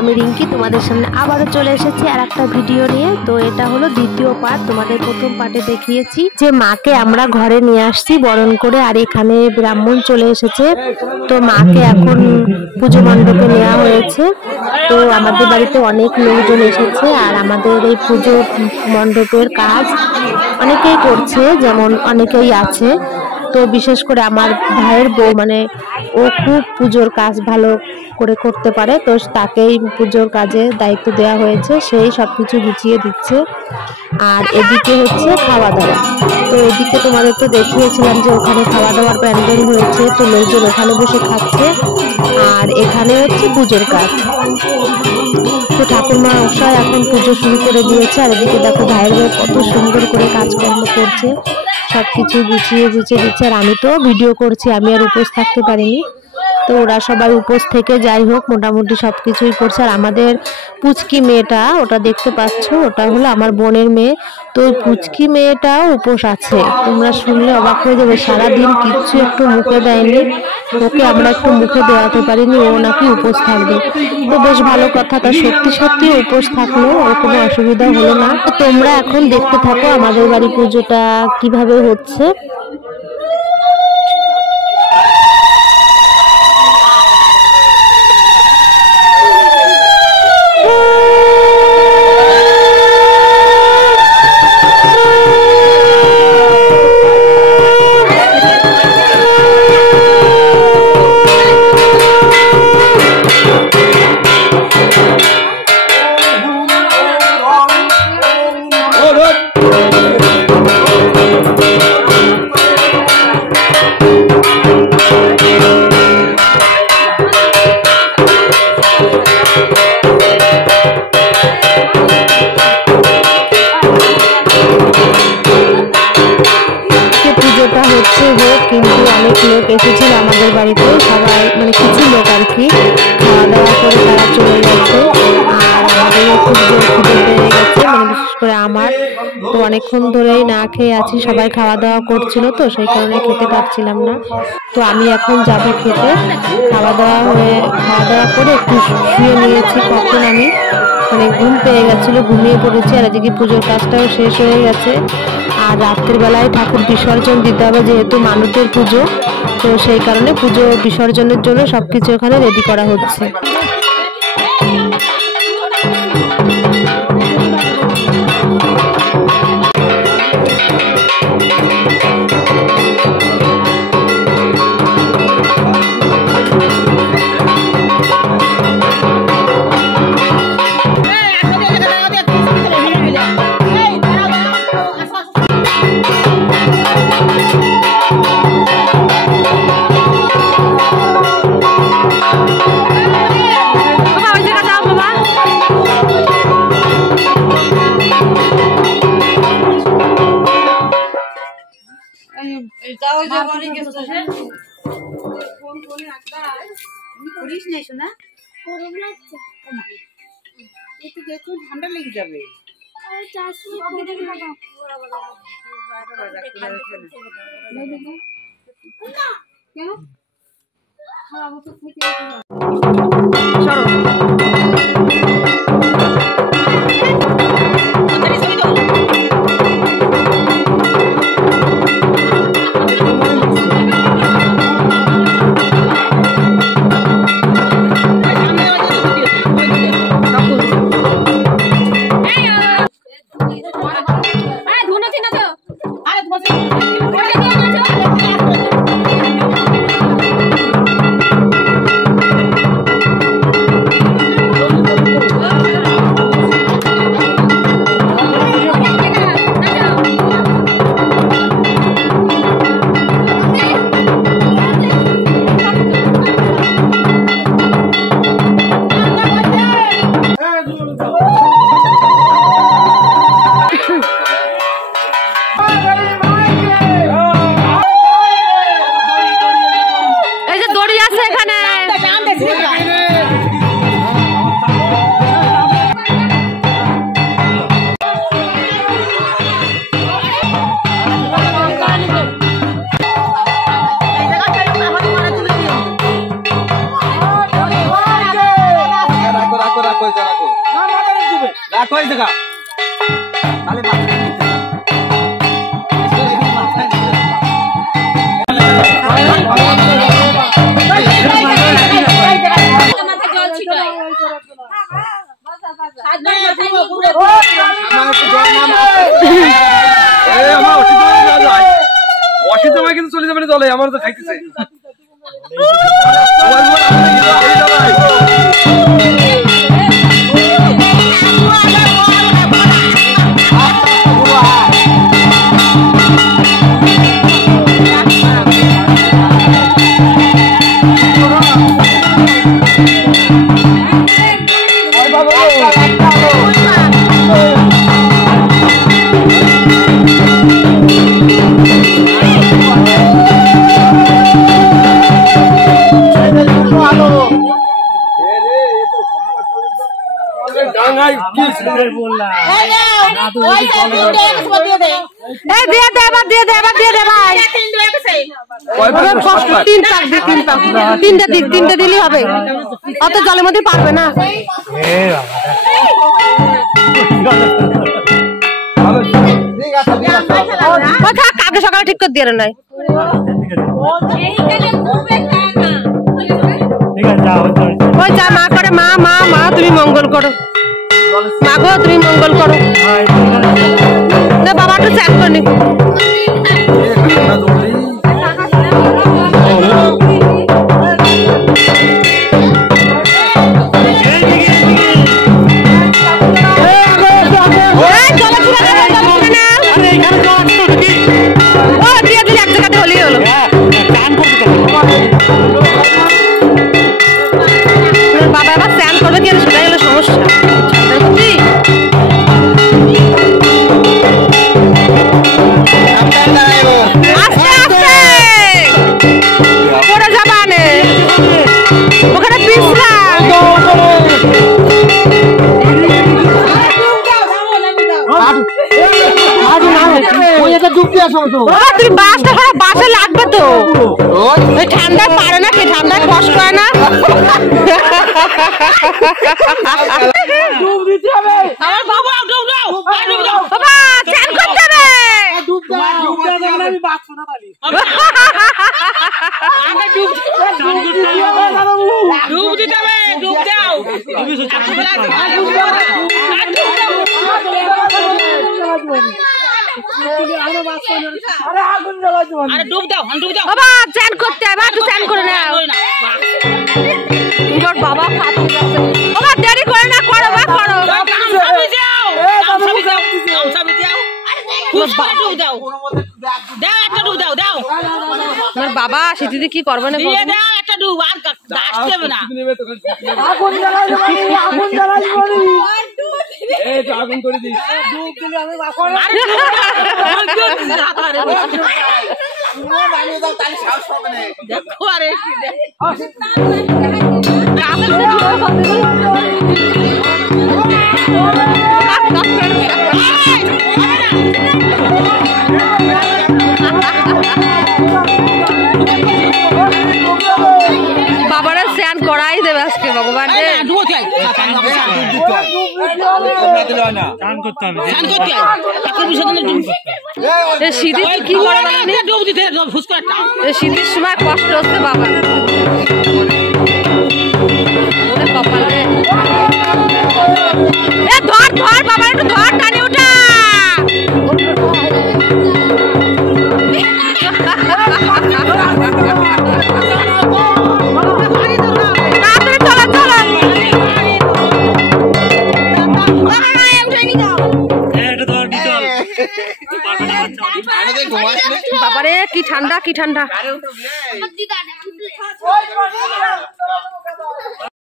আমি রিঙ্কি তোমাদের সামনে আবারও চলে এসেছি আর একটা ভিডিও নিয়ে। তো এটা হলো দ্বিতীয় পার্ট। তোমাদের প্রথম পার্টে দেখিয়েছি যে মাকে আমরা ঘরে নিয়ে আসছি বরণ করে, আর এখানে ব্রাহ্মণ চলে এসেছে। তো মাকে এখন পুজো মণ্ডপে নেওয়া হয়েছে। তো আমাদের বাড়িতে অনেক লোকজন এসেছে, আর আমাদের এই পুজো মণ্ডপের কাজ অনেকেই করছে, যেমন অনেকেই আছে। তো বিশেষ করে আমার ভাইয়ের বউ, মানে ও খুব পুজোর কাজ ভালো করে করতে পারে, তো তাকেই পুজোর কাজে দায়িত্ব দেওয়া হয়েছে, সেই সব কিছু গুছিয়ে দিচ্ছে। আর এদিকে হচ্ছে খাওয়া দাওয়া। তো এদিকে তোমাদের তো দেখিয়েছিলাম যে ওখানে খাওয়া দাওয়ার প্যান্ডেল হয়েছে, তো লোকজন ওখানে বসে খাচ্ছে। আর এখানে হচ্ছে পুজোর কাজ। তো ঠাকুরমা মশাই এখন পুজো শুরু করে দিয়েছে। আর এদিকে দেখো ভাইয়ের বউ কত সুন্দর করে কাজকর্ম করছে, সবকিছু গুছিয়ে দিচ্ছে। আর আমি তো ভিডিও করছি, আমি আর উপোস থাকতে পারিনি। তো ওরা সবাই উপোস থেকে যাই হোক মোটামুটি সবকিছুই করছে। আর আমাদের পুচকি মেয়েটা, ওটা দেখতে পাচ্ছ, ওটা হলো আমার বোনের মেয়ে। তো পুচকি মেয়েটাও উপোস আছে, তোমরা শুনলে অবাক হয়ে যাবে। সারাদিন কিচ্ছু একটু মুখে দেয়নি, ওকে আমরা একটু মুখে দেওয়াতে পারিনি, ও নাকি উপোস থাকবে। তো বেশ ভালো কথা, তা সত্যি উপোস থাকলো, ওর কোনো অসুবিধা হলো না। তো তোমরা এখন দেখতে থাকো আমাদের বাড়ি পুজোটা কিভাবে হচ্ছে। কিন্তু অনেক লোক এসেছিল আমাদের বাড়িতে, সবাই মানে কিছু লোক আর কি, খাওয়া দাওয়া করে তারা চলে গেছে। আর আমাদেরও খুব জোর খিদে পেয়ে গেছে, মানে বিশেষ করে আমার। তো অনেকক্ষণ ধরেই না খেয়ে আছি, সবাই খাওয়া দাওয়া করছিল, তো সেই কারণে খেতে পারছিলাম না। তো আমি এখন যাবো খেতে। খাওয়া দাওয়া করে একটু শুয়ে নিয়েছি। কখন আমি মানে ঘুম পেয়ে গেছিলো, ঘুমিয়ে পড়েছি। আর এদিকে পুজোর কাজটাও শেষ হয়ে গেছে। আর রাত্রের বেলায় ঠাকুর বিসর্জন দিতে হবে, যেহেতু মানুষের পুজো, তো সেই কারণে পুজো বিসর্জনের জন্য সবকিছু এখানে রেডি করা হচ্ছে। ঠান্ডা লেগে যাবে। অসুবিধা কিন্তু চলে যাবে জলে আমার তো খাইতেছে তিনটা দিলেই হবে, অত জলের মধ্যে পারবে না। কালকে সকালে ঠিক করে দিয়ে নাই। ওই যা মা করে, মা মা মা তুমি মঙ্গল করো, মা গো তুমি মঙ্গল করো। বাবা একটু চ্যাট করে নি। বাবা আবার স্নান করবে কি সেটাই হলো সমস্যা। আস্তে আস্তে পড়ে যাবা নে, ওখানে পিছলা তুমি বাসে লাগবে তো, ঠান্ডায় পারে না, কি ঠান্ডায় কষ্ট হয় না। বাবা চান করতে হবে, ডুব দিতে হবে, ডুব দাও। বাবা চান করতে হবে, একটু চান করে নাও। বাবা বাবা দেরি করে না, করো বা করো। বাবা সেদিদি কি করবে না, একটা ডুব আর আসতে হবে না। আগুন করে দিই দেখো আরে বাবারা স্নান করাই দেবে আজকে ভগবান। শীতের সময় কষ্ট হচ্ছে বাবা, কপালে ধর ধর বাবা, একটু ধর, টানে উঠা। বাবারে কি ঠান্ডা, কি ঠান্ডা।